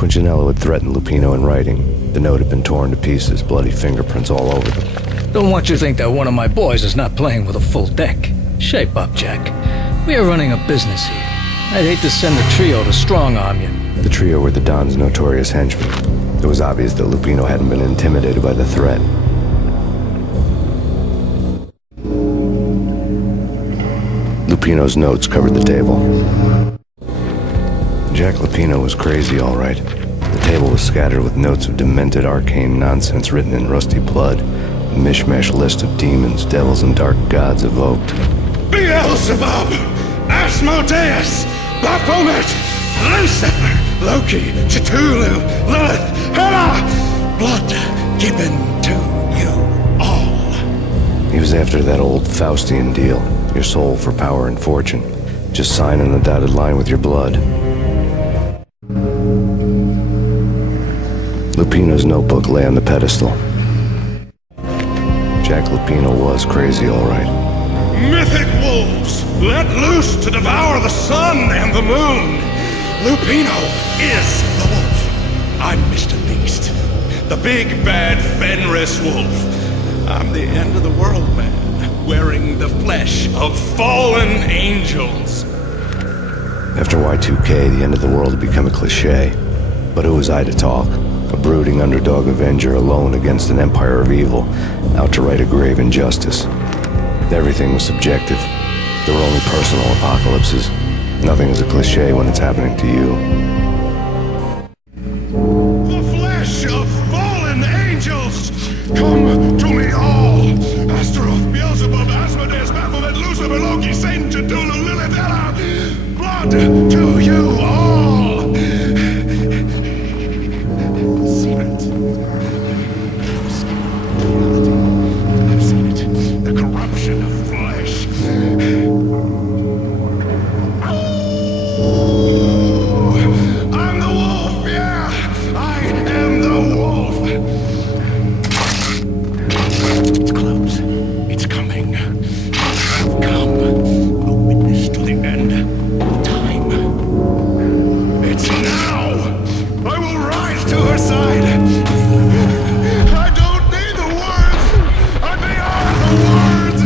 Punchinello had threatened Lupino in writing. The note had been torn to pieces, bloody fingerprints all over them. Don't want you to think that one of my boys is not playing with a full deck. Shape up, Jack. We are running a business here. I'd hate to send the trio to strong-arm you. The trio were the Don's notorious henchmen. It was obvious that Lupino hadn't been intimidated by the threat. Lupino's notes covered the table. Jack Lupino was crazy, all right. The table was scattered with notes of demented arcane nonsense written in rusty blood. A mishmash list of demons, devils, and dark gods evoked. Beelzebub! Asmodeus! Baphomet! Lucifer! Loki! Cthulhu! Lilith! Hela! Blood given to you all. He was after that old Faustian deal. Your soul for power and fortune. Just sign on the dotted line with your blood. Lupino's notebook lay on the pedestal. Jack Lupino was crazy, all right. Mythic wolves, let loose to devour the sun and the moon. Lupino is the wolf. I'm Mr. Beast, the big bad Fenris wolf. I'm the end of the world man, wearing the flesh of fallen angels. After Y2K, the end of the world had become a cliche. But who was I to talk? A brooding underdog avenger alone against an empire of evil, out to right a grave injustice. Everything was subjective. There were only personal apocalypses. Nothing is a cliche when it's happening to you. The flesh of fallen angels! Come to me all! Astaroth, Beelzebub, Asmodeus, Baphomet, Lucifer, Loki, Satan, Cthulhu, Lilith, Hela! Blood to you all! Secret. I've seen it. The corruption of flesh. I'm the wolf, yeah! I am the wolf! It's close. It's coming. I've come. A witness to the end of time. It's now! I will rise to her side! I don't need the words! They are the words!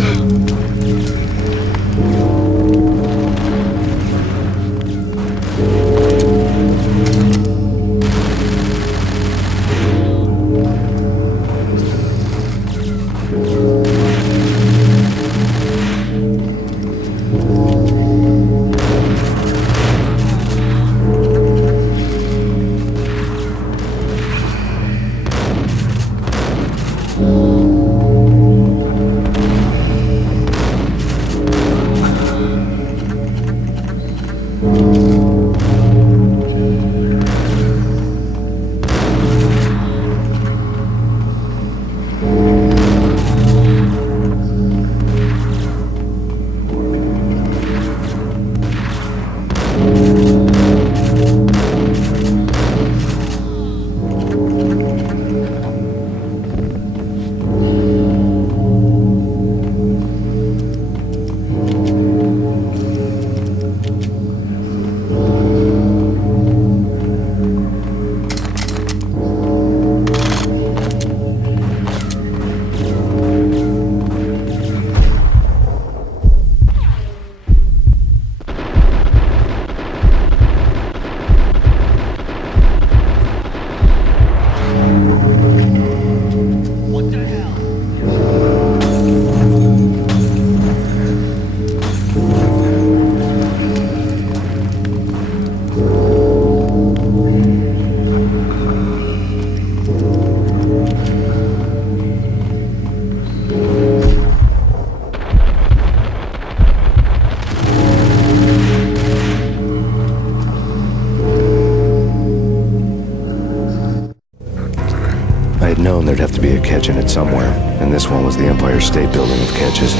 There'd have to be a catch in it somewhere, and this one was the Empire State Building of catches.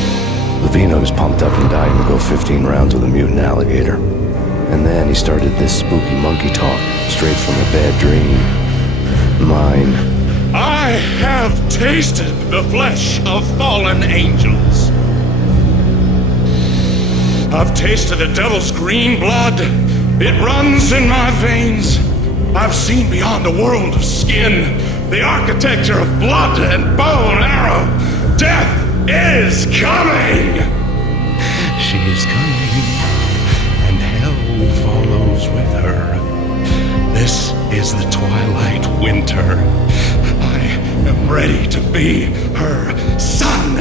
Lupino was pumped up and dying to go 15 rounds with a mutant alligator. And then he started this spooky monkey talk, straight from a bad dream. Mine. I have tasted the flesh of fallen angels. I've tasted the devil's green blood. It runs in my veins. I've seen beyond a world of skin, the architecture of blood and bow and arrow. Death is coming! She is coming, and hell follows with her. This is the twilight winter. I am ready to be her son.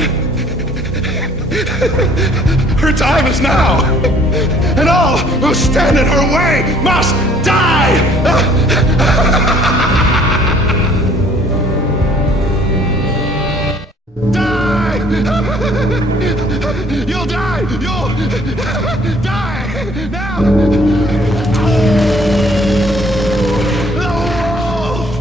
Her time is now, and all who stand in her way must die! Die! You'll die! You'll die! Now! The wolf!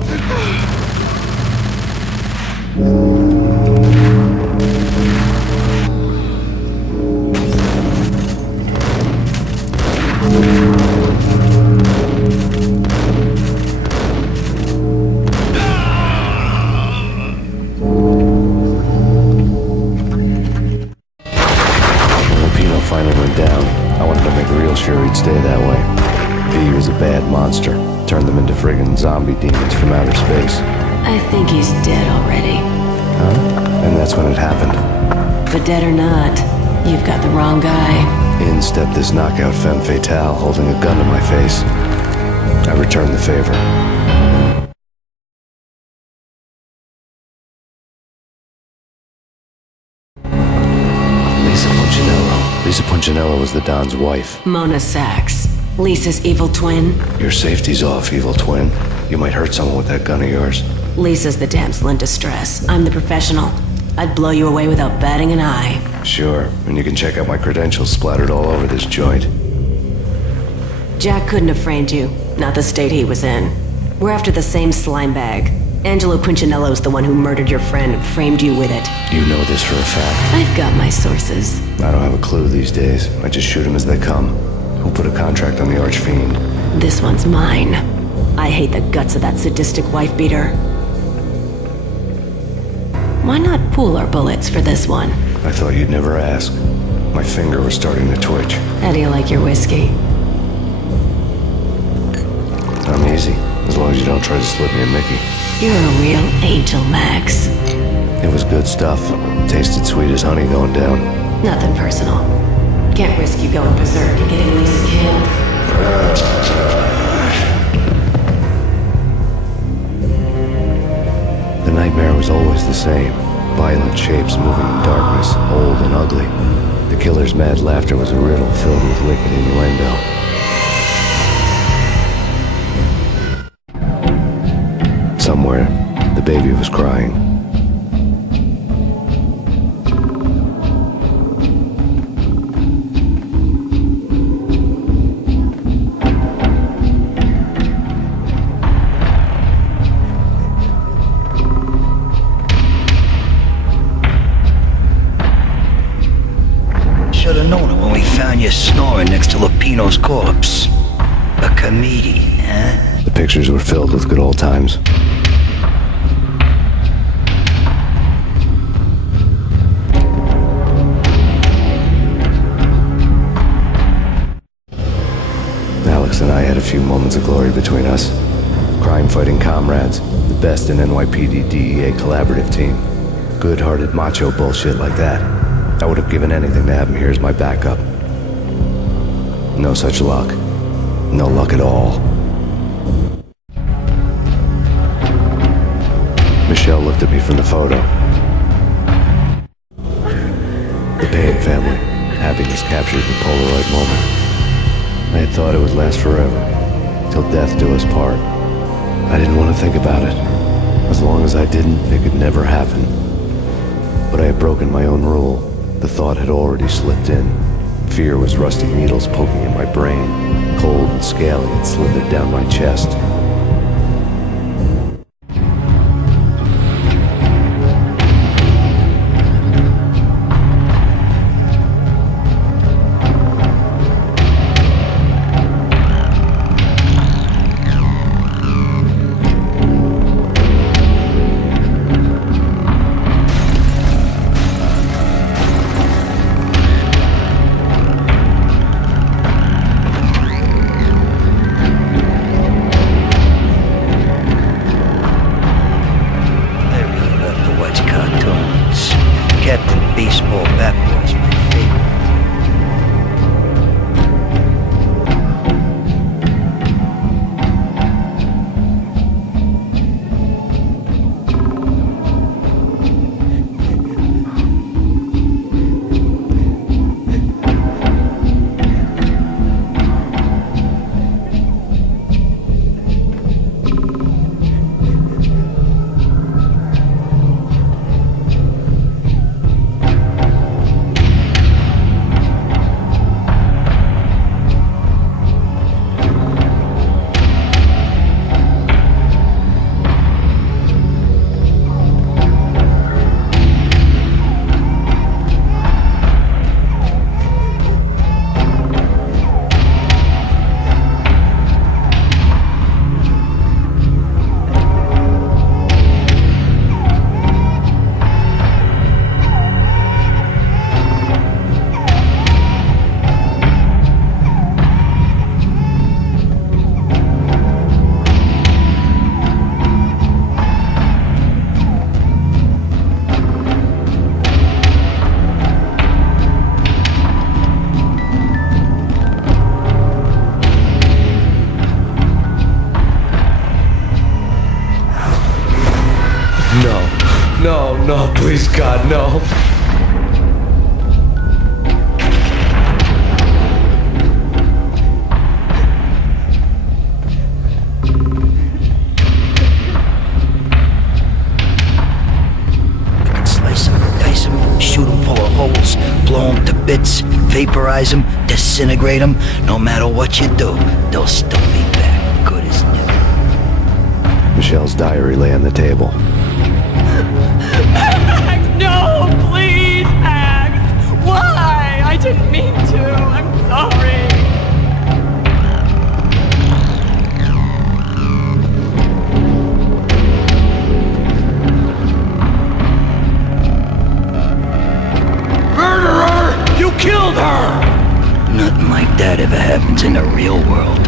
Sure he'd stay that way. He was a bad monster. Turned them into friggin' zombie demons from outer space. I think he's dead already. Huh? And that's when it happened. But dead or not, you've got the wrong guy. In stepped this knockout femme fatale holding a gun to my face. I returned the favor. Lisa Punchinello was the Don's wife. Monu Sax, Lisa's evil twin. Your safety's off, evil twin. You might hurt someone with that gun of yours. Lisa's the damsel in distress. I'm the professional. I'd blow you away without batting an eye. Sure, and you can check out my credentials splattered all over this joint. Jack couldn't have framed you, not the state he was in. We're after the same slime bag. Angelo Punchinello's the one who murdered your friend and framed you with it. You know this for a fact. I've got my sources. I don't have a clue these days. I just shoot them as they come. Who put a contract on the archfiend? This one's mine. I hate the guts of that sadistic wife-beater. Why not pool our bullets for this one? I thought you'd never ask. My finger was starting to twitch. How do you like your whiskey? I'm easy, as long as you don't try to slip me a Mickey. You're a real angel, Max. It was good stuff. Tasted sweet as honey going down. Nothing personal. Can't risk you going berserk and getting Lisa killed. The nightmare was always the same. Violent shapes moving in darkness, old and ugly. The killer's mad laughter was a riddle filled with wicked innuendo. Somewhere, the baby was crying. Should have known it when we found you snoring next to Lupino's corpse. A comedian, huh? The pictures were filled with good old times. Alex and I had a few moments of glory between us. Crime-fighting comrades, the best in NYPD DEA collaborative team. Good-hearted macho bullshit like that. I would have given anything to have him here as my backup. No such luck. No luck at all. Michelle looked at me from the photo. The Payne family. Happiness captured the Polaroid moment. I had thought it would last forever, till death do us part. I didn't want to think about it. As long as I didn't, it could never happen. But I had broken my own rule. The thought had already slipped in. Fear was rusty needles poking in my brain. Cold and scaly, it slithered down my chest. Please, God, no. Slice them, dice them, shoot them full of holes, blow them to bits, vaporize them, disintegrate them. No matter what you do, they'll still be back, good as new. Michelle's diary lay on the table. Max, no, please, Max. Why? I didn't mean to. I'm sorry. Murderer! You killed her! Nothing like that ever happens in the real world.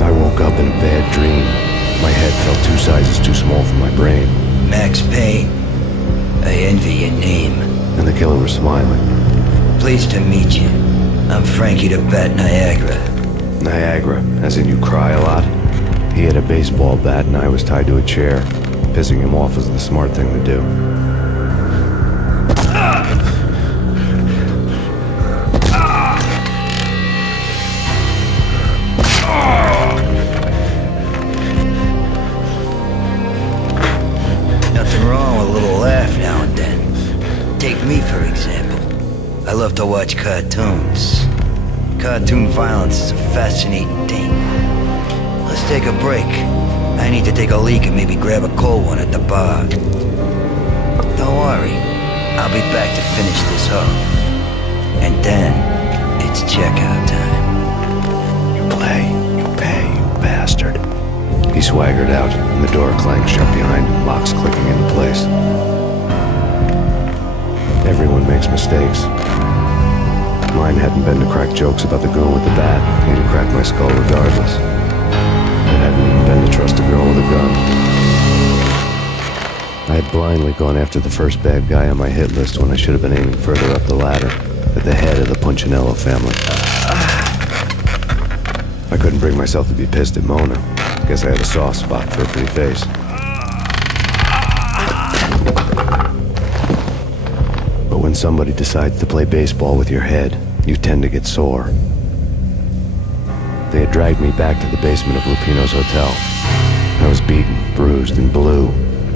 I woke up in a bad dream. My head felt 2 sizes too small for my brain, Max Payne, I envy your name. and the killer was smiling. Pleased to meet you. I'm Frankie the Bat Niagara. Niagara, as in you cry a lot? He had a baseball bat and I was tied to a chair. Pissing him off was the smart thing to do. Nothing wrong with a little laugh now and then. Take me, for example. I love to watch cartoons. Cartoon violence is a fascinating thing. Let's take a break. I need to take a leak and maybe grab a cold one at the bar. Don't worry. I'll be back to finish this off. And then, it's checkout time. You play, you pay, you bastard. He swaggered out, and the door clanged shut behind him, locks clicking into place. Everyone makes mistakes. Mine hadn't been to crack jokes about the girl with the bat. He'd have cracked my skull regardless. It hadn't even been to trust a girl with a gun. I had blindly gone after the first bad guy on my hit list when I should have been aiming further up the ladder, at the head of the Punchinello family. I couldn't bring myself to be pissed at Mona. Guess I had a soft spot for her pretty face. But when somebody decides to play baseball with your head, you tend to get sore. They had dragged me back to the basement of Lupino's hotel. I was beaten, bruised, and blue.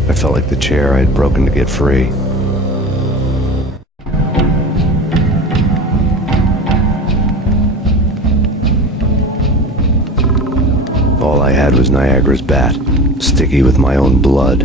I felt like the chair I had broken to get free. All I had was Niagara's bat, sticky with my own blood.